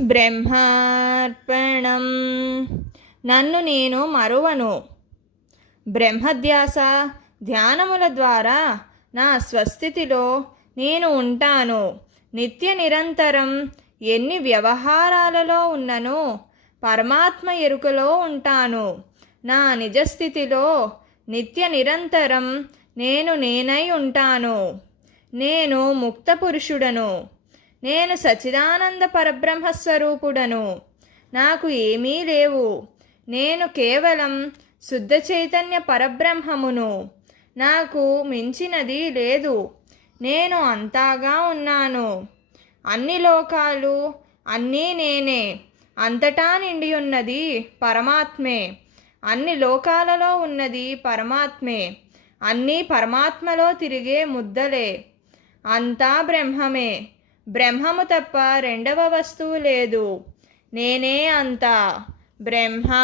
బ్రహ్మార్పణం. నన్ను నేను మరువను. బ్రహ్మధ్యాస ధ్యానముల ద్వారా నా స్వస్థితిలో నేను ఉంటాను. నిత్య నిరంతరం ఎన్ని వ్యవహారాలలో ఉన్ననో పరమాత్మ ఎరుకలో ఉంటాను. నా నిజస్థితిలో నిత్య నిరంతరం నేను నేనై ఉంటాను. నేను ముక్త పురుషుడను. నేను సచ్చిదానంద పరబ్రహ్మస్వరూపుడను. నాకు ఏమీ లేవు. నేను కేవలం శుద్ధ చైతన్య పరబ్రహ్మమును. నాకు మించినది లేదు. నేను అంతాగా ఉన్నాను. అన్ని లోకాలు అన్నీ నేనే. అంతటా నిండి ఉన్నది పరమాత్మే. అన్ని లోకాలలో ఉన్నది పరమాత్మే. అన్నీ పరమాత్మలో తిరిగే ముద్దలే. అంతా బ్రహ్మమే. బ్రహ్మము తప్ప రెండవ వస్తువు లేదు. నేనే అంతా. బ్రహ్మార్పణం.